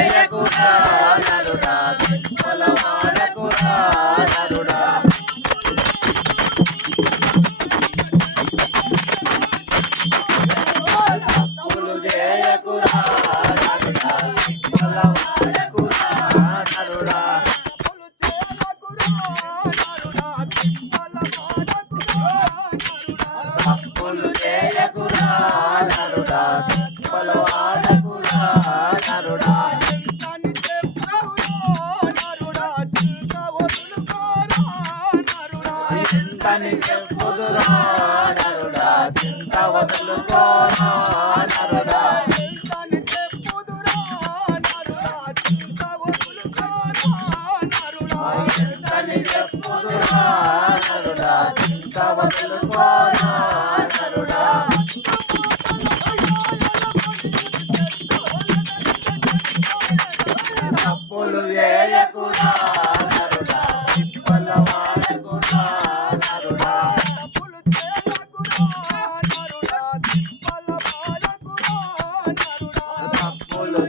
చేయకురా నరుడా కొలవాడకురా నరుడా నరుడా కొలవాడకురా నరుడా అని చెప్పుదురా నరుడా చింత వదులుకోరా నరుడా. చెప్పుదురా నరుడా చింత వదులుకోరా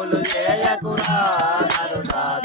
తప్పులు చేయకురా నరుడా